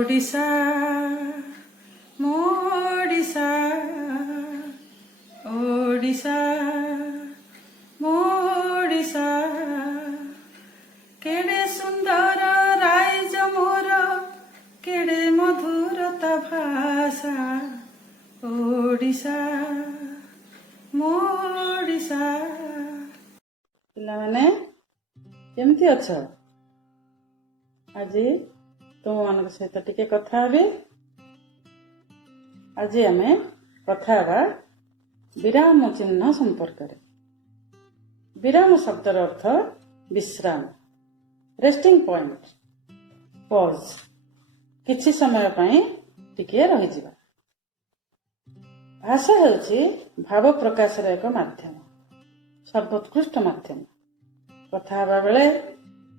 ओडिशा मोडिशा ओडिशा मोडिशा केड़े सुंदर राइज मोर केड़े मधुरता भाषा ओडिशा मोडिशा। पिलामाने केमती अछ? आज तुम मान सहित टिके कथा हेबे। आज आमे कथा हेबा विराम चिन्ह संपर्क। विराम शब्दर अर्थ विश्राम, रेस्टिंग पॉइंट, पॉज, किछि समय पई टिके रहि जिबा। भाषा हेउछि भाव प्रकाशर एक माध्यम, सर्वोत्कृष्ट माध्यम। कथा हेबा बेले,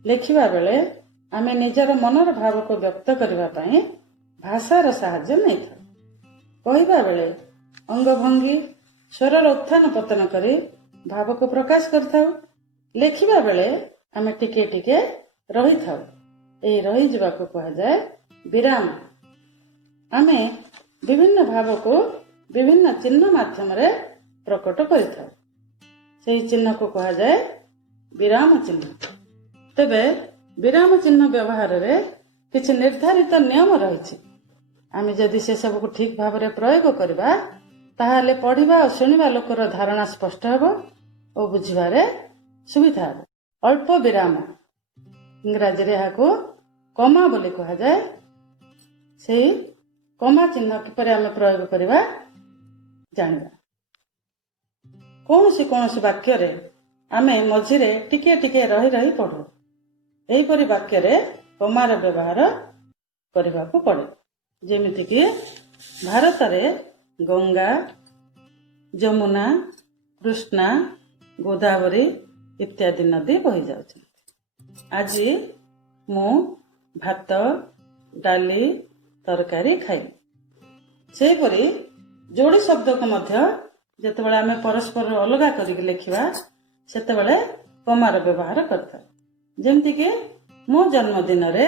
लेखिबा बेले आमे निजर मनर भाव को व्यक्त करबा पई भाषार सहाय्य नै था। कहिबा बेले अंगभंगी स्वरर उत्थान पतन करी भाव को प्रकाश करथाउ। लेखिबा बेले आमे टिके टिके रहि थाउ। एही रहि जिबा को कहा जाय विराम। आमे विभिन्न भाव को विभिन्न चिन्ह माध्यम रे प्रकट करिथाउ। सेही चिन्ह को कहा जाय विराम चिन्ह। तबे विराम चिन्ह व्यवहार रे किछि निर्धारित नियम रहिछि। आमे जदि से सब को ठीक भाव रे प्रयोग करबा ताहाले पढ़िबा और सुनिबा लोकर धारणा स्पष्ट हेबो और बुझिबारे सुविधा हेबो। अल्प विराम इंग्राजी रे हाको कमा बोली कहा जाय। सेही कमा चिन्ह किपरि आमे प्रयोग करबा जानिबा। कोनोसी वाक्य रे आमे मझिरे टिके टिके रहि रहि पढु। एही परि वाक्य रे कमार व्यवहार करबा को पड़े। जेमिति कि भारत रे गंगा, जमुना, कृष्णा, गोदावरी इत्यादि नदी बहि जाउछि। आज मु भात, डाली, तरकारी खाई। सेही परि जोड़ी शब्द को मध्य जेतेबेले आमे परस्पर अलगा करिक लेखिबा सेतेबेले कमार व्यवहार करता। जेमती कि मो जन्मदिन रे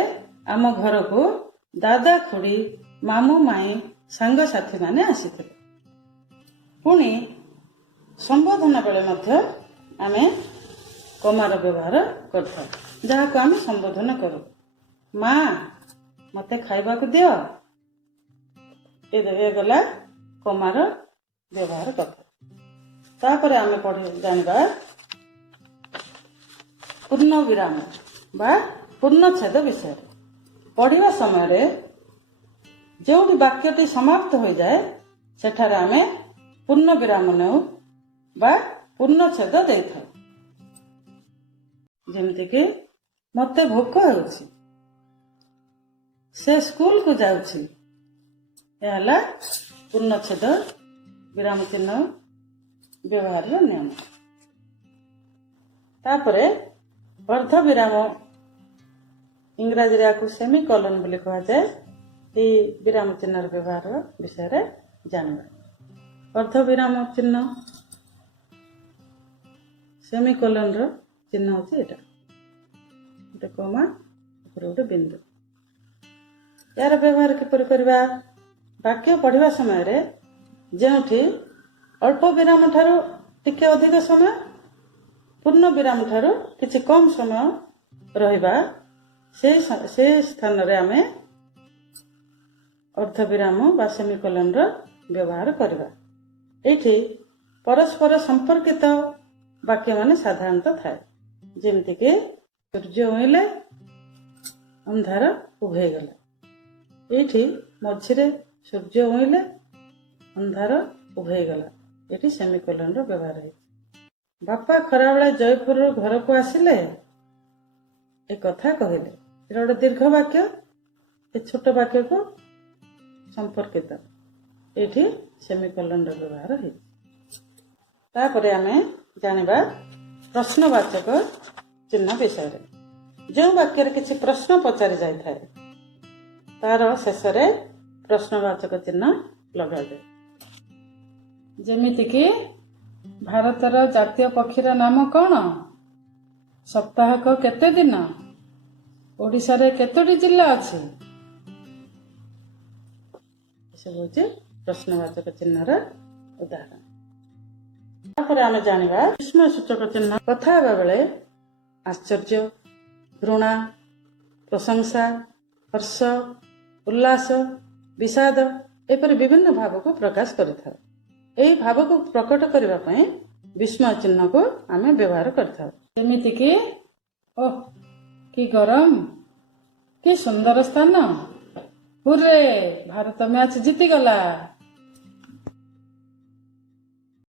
आम घर को दादा खुड़ी, मामू माई, सांग साथी माने आसीथिले। पुणी संबोधन बेले मध्य आमे कमार व्यवहार करता। जहा को आमे संबोधन करू। माँ मते खाइबा को दियो। ए गला कमार व्यवहार करता। तापरे आमे पढ़े जानिबा पूर्ण विराम बा पूर्णच्छेद विषय। पढ़िबा समय रे जोटी वाक्यटी समाप्त हो जाए सेठारे आमे पूर्ण विराम नेउ बा पूर्णच्छेद देइथाउ। जेमति कि मते भोक हेउछि, से स्कूल को जाउछि। ए हला पूर्णच्छेद विराम चिन्ह व्यवहार रो नियम। तापरे अर्ध विराम इंग्राजी रे आकु सेमी कॉलन बोली कहा जाए। ए विराम चिन्ह व्यवहार विषय रे जानबा। अर्ध विराम चिन्ह सेमी कॉलन रो चिन्ह होछि एटा। एटा कमा ऊपर गोटे बिंदु। यार व्यवहार किपरि करबा? वाक्य पढ़िबा समय रे जेउठी अल्प विराम ठारो टिके अधिक समय, पूर्ण विराम ठारो किछि कम समय रहिबा से स्थान रे आमे अर्ध विराम बा सेमिकोलन रो व्यवहार करबा। एठी परस्पर संपर्कित वाक्य माने साधारणतः थाए। जेमति कि सूर्य उइले अंधार उभे गला। एठी मझिरे सूर्य उइले अंधार उभे गला। एठी सेमिकोलन रो व्यवहार है। बापा खरा बेला जयपुर घर को आसिले ए कथा कहले। एटा गोटे दीर्घ वाक्य। ए छोट वाक्य को संपर्कित एठी सेमिकोलन रो व्यवहार है। तापरे आमे जानिबा प्रश्नवाचक चिन्ह विषय रे। जो वाक्य रे किछि प्रश्न पचारि जाय थाए तार शेष रे प्रश्नवाचक चिन्ह लगा जाय। जेमिति कि भारतर जातीय पक्षीर नाम कौन? सप्ताहक केते दिन? ओडिशा रे केतोटी जिल्ला अछि? ଏସବୁ ହେଉଛି ପ୍ରଶ୍ନବାଚକ ଚିହ୍ନର ଉଦାହରଣ। ତାପରେ ଆମେ ଜାଣିବା ବିସ୍ମୟ ସୂଚକ ଚିହ୍ନ। କଥା ହେବା ବେଳେ ଆଶ୍ଚର୍ଯ୍ୟ, ଘୃଣା, ପ୍ରଶଂସା, ହର୍ଷ, ଉଲ୍ଲାସ, ବିଷାଦ ଏପରି ବିଭିନ୍ନ ଭାବକୁ ପ୍ରକାଶ କରିଥାଉ। ଏହି ଭାବକୁ ପ୍ରକଟ କରିବା ପାଇଁ ବିସ୍ମୟ ଚିହ୍ନକୁ ଆମେ ବ୍ୟବହାର କରିଥାଉ। ଯେମିତିକି ଓଃ କି ଗରମ, କି ସୁନ୍ଦର ସ୍ଥାନ, ହୁର୍ରେ ଭାରତ ମ୍ୟାଚ ଜିତିଗଲା।